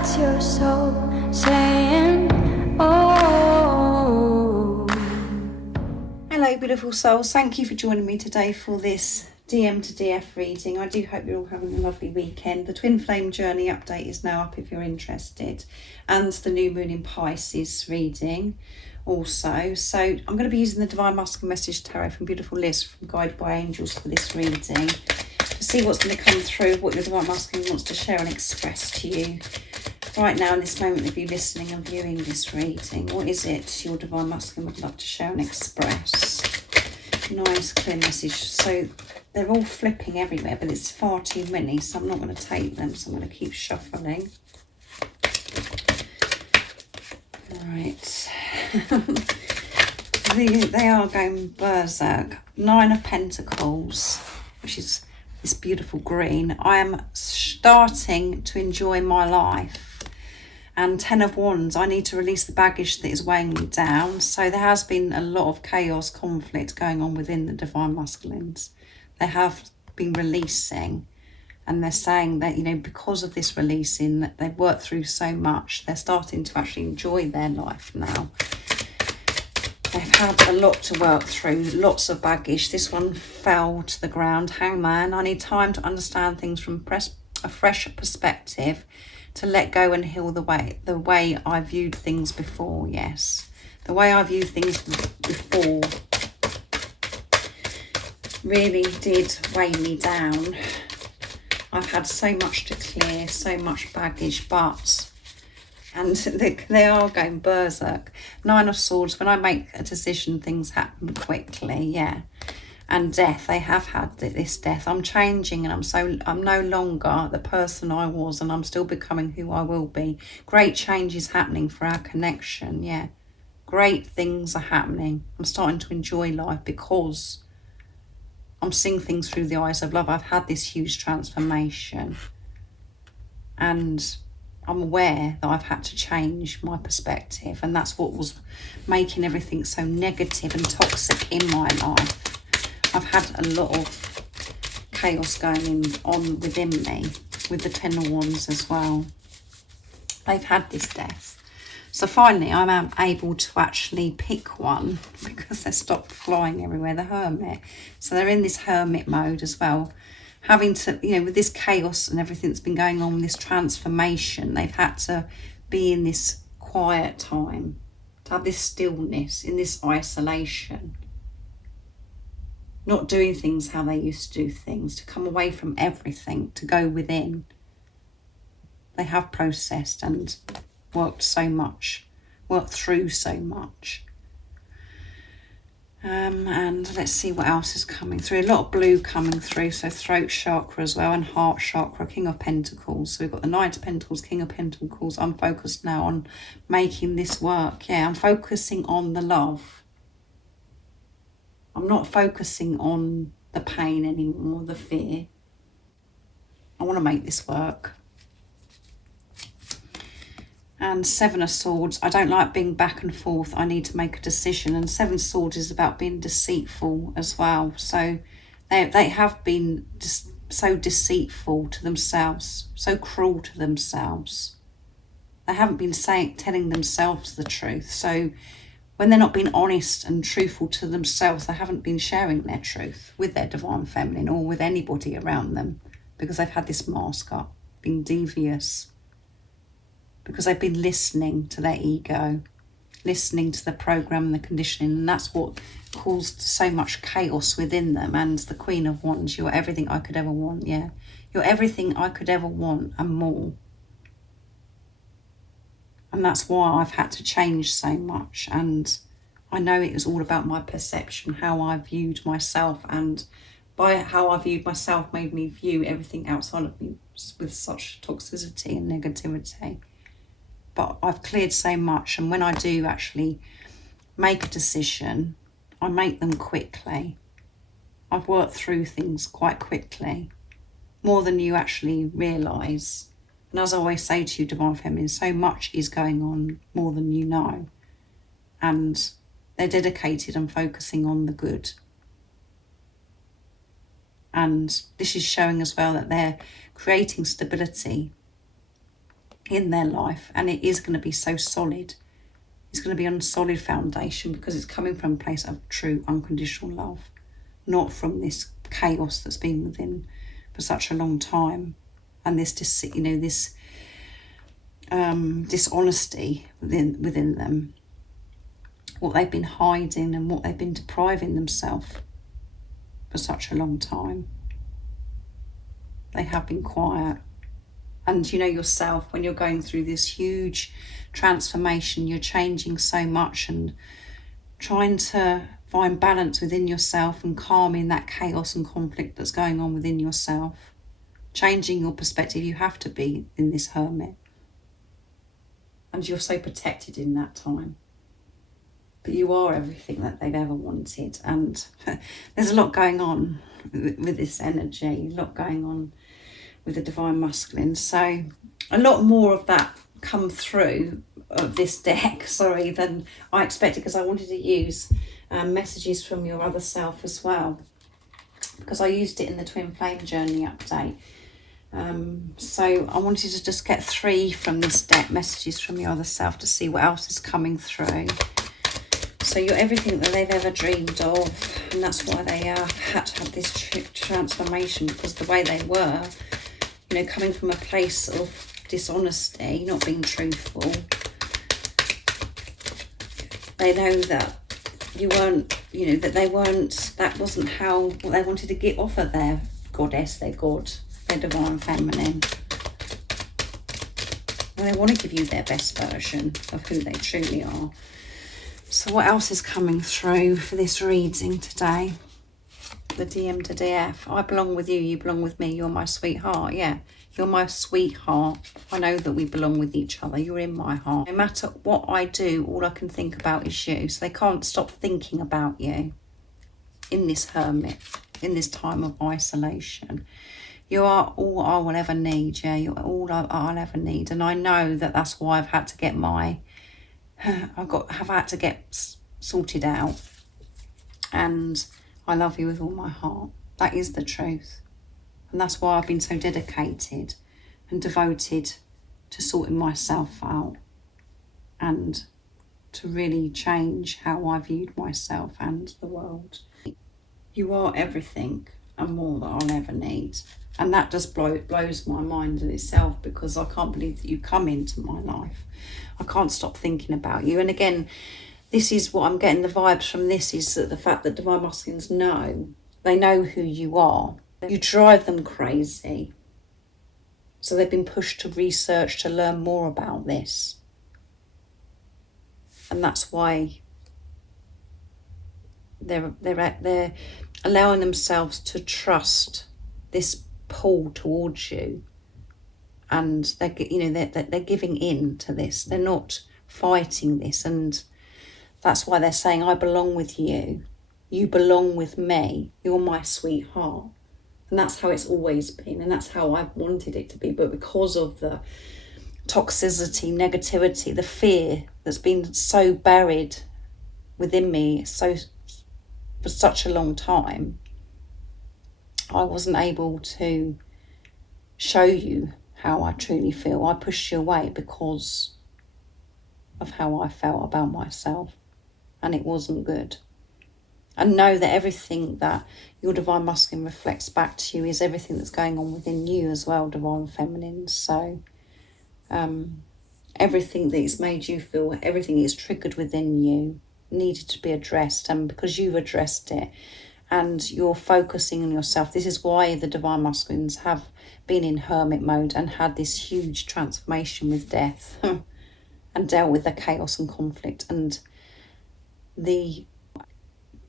That's your soul saying, oh. Hello beautiful souls, thank you for joining me today for this DM to DF reading. I do hope you're all having a lovely weekend. The Twin Flame Journey update is now up if you're interested, and the New Moon in Pisces reading also. So I'm going to be using the Divine Masculine Message Tarot from Beautiful Liz from Guided by Angels for this reading, to see what's going to come through, what your Divine Masculine wants to share and express to you right now in this moment of you listening and viewing this reading. What is it your Divine Masculine would love to share and express? Nice clear message. So they're all flipping everywhere, but it's far too many, so I'm not going to take them, so I'm going to keep shuffling. Right. They are going berserk. 9 of Pentacles, which is this beautiful green. I am starting to enjoy my life. And 10 of Wands, I need to release the baggage that is weighing me down. So there has been a lot of chaos, conflict going on within the Divine Masculines. They have been releasing, and they're saying that, you know, because of this releasing, that they've worked through so much, they're starting to actually enjoy their life now. They've had a lot to work through, lots of baggage. This one fell to the ground. Hangman, I need time to understand things from a fresh perspective, to let go and heal the way I viewed things before. Yes, the way I viewed things before really did weigh me down. I've had so much to clear, so much baggage, and they are going berserk. 9 of Swords, when I make a decision, things happen quickly, yeah. And death, they have had this death. I'm changing, and I'm no longer the person I was, and I'm still becoming who I will be. Great change is happening for our connection, yeah. Great things are happening. I'm starting to enjoy life because I'm seeing things through the eyes of love. I've had this huge transformation, and I'm aware that I've had to change my perspective, and that's what was making everything so negative and toxic in my life. I've had a lot of chaos going on within me, with the 10 of Wands as well. They've had this death. So finally I'm able to actually pick one, because they stopped flying everywhere, the Hermit. So they're in this Hermit mode as well. Having to, you know, with this chaos and everything that's been going on, this transformation, they've had to be in this quiet time, to have this stillness, in this isolation. Not doing things how they used to do things, to come away from everything, to go within. They have processed and worked through so much. And let's see what else is coming through. A lot of blue coming through, so throat chakra as well, and heart chakra, King of Pentacles. So we've got the Knight of Pentacles, King of Pentacles. I'm focused now on making this work. Yeah, I'm focusing on the love. I'm not focusing on the pain anymore, the fear. I want to make this work. And 7 of Swords, I don't like being back and forth. I need to make a decision. And 7 of Swords is about being deceitful as well. So they have been just so deceitful to themselves, so cruel to themselves. They haven't been telling themselves the truth. So when they're not being honest and truthful to themselves, they haven't been sharing their truth with their Divine Feminine or with anybody around them, because they've had this mask up, being devious, because they've been listening to their ego, listening to the program and the conditioning, and that's what caused so much chaos within them. And the Queen of Wands, you're everything I could ever want, yeah. You're everything I could ever want and more. And that's why I've had to change so much. And I know it was all about my perception, how I viewed myself. And by how I viewed myself made me view everything outside of me with such toxicity and negativity. But I've cleared so much. And when I do actually make a decision, I make them quickly. I've worked through things quite quickly, more than you actually realise. And as I always say to you, Divine Feminine, so much is going on more than you know. And they're dedicated and focusing on the good. And this is showing as well that they're creating stability in their life, and it is going to be so solid. It's going to be on a solid foundation because it's coming from a place of true unconditional love, not from this chaos that's been within for such a long time, and this dishonesty within them, what they've been hiding and what they've been depriving themselves for such a long time. They have been quiet. And yourself, when you're going through this huge transformation, you're changing so much and trying to find balance within yourself and calming that chaos and conflict that's going on within yourself. Changing your perspective, you have to be in this hermit. And you're so protected in that time. But you are everything that they've ever wanted. And there's a lot going on with this energy, a lot going on with the Divine Masculine. So a lot more of that come through of this deck, than I expected, because I wanted to use messages from your other self as well, because I used it in the Twin Flame Journey update. So I wanted to just get 3 from this deck, messages from your other self, to see what else is coming through. So you're everything that they've ever dreamed of, and that's why they had to have this transformation, because the way they were, coming from a place of dishonesty, not being truthful, they know that you weren't, that wasn't what they wanted to get off of their goddess, their god, their divine feminine. And they want to give you their best version of who they truly are. So what else is coming through for this reading today? The DM to DF. I belong with you, you belong with me, you're my sweetheart. Yeah, you're my sweetheart. I know that we belong with each other. You're in my heart. No matter what I do, all I can think about is you. So they can't stop thinking about you in this hermit, in this time of isolation. You are all I will ever need. Yeah, you're all I'll ever need. And I know that that's why I've had to get have had to get sorted out. And I love you with all my heart. That is the truth. And that's why I've been so dedicated and devoted to sorting myself out and to really change how I viewed myself and the world. You are everything and more that I'll ever need. And that just blows my mind in itself, because I can't believe that you come into my life. I can't stop thinking about you. And again, this is what I'm getting the vibes from this, is that the fact that Divine Masculines they know who you are. You drive them crazy. So they've been pushed to research, to learn more about this. And that's why they're allowing themselves to trust this pull towards you. And they're giving in to this. They're not fighting this. And that's why they're saying, I belong with you. You belong with me. You're my sweetheart. And that's how it's always been. And that's how I've wanted it to be. But because of the toxicity, negativity, the fear that's been so buried within me for such a long time, I wasn't able to show you how I truly feel. I pushed you away because of how I felt about myself, and it wasn't good. And know that everything that your Divine Masculine reflects back to you is everything that's going on within you as well, Divine Feminine. So everything that it's made you feel, everything is triggered within you, needed to be addressed. And because you've addressed it and you're focusing on yourself, this is why the Divine Masculines have been in hermit mode and had this huge transformation with death and dealt with the chaos and conflict and the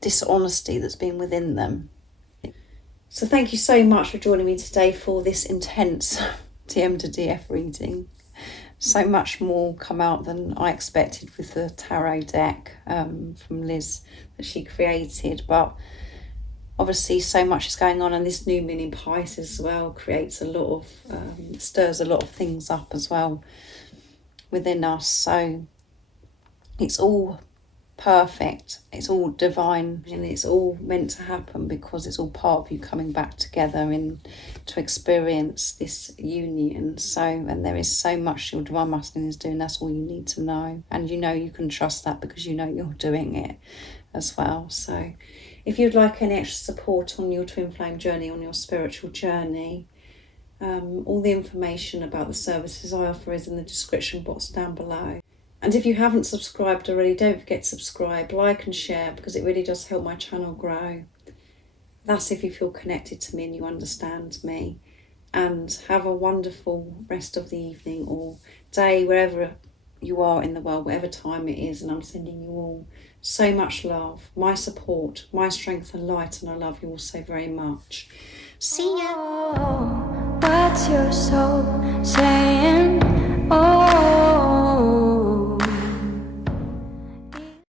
dishonesty that's been within them. So thank you so much for joining me today for this intense TM to DF reading. So much more come out than I expected with the tarot deck from Liz that she created, but obviously so much is going on, and this new moon in Pisces as well creates a lot of stirs a lot of things up as well within us. So it's all perfect. It's all divine, and it's all meant to happen because it's all part of you coming back together in to experience this union. So, and there is so much your divine masculine is doing. That's all you need to know, and you know you can trust that because you know you're doing it as well. So if you'd like any extra support on your twin flame journey, on your spiritual journey, all the information about the services I offer is in the description box down below. And if you haven't subscribed already, don't forget to subscribe, like and share, because it really does help my channel grow. That's if you feel connected to me and you understand me. And have a wonderful rest of the evening or day, wherever you are in the world, whatever time it is. And I'm sending you all so much love, my support, my strength and light, and I love you all so very much. See ya. Oh, what's your soul saying? Oh.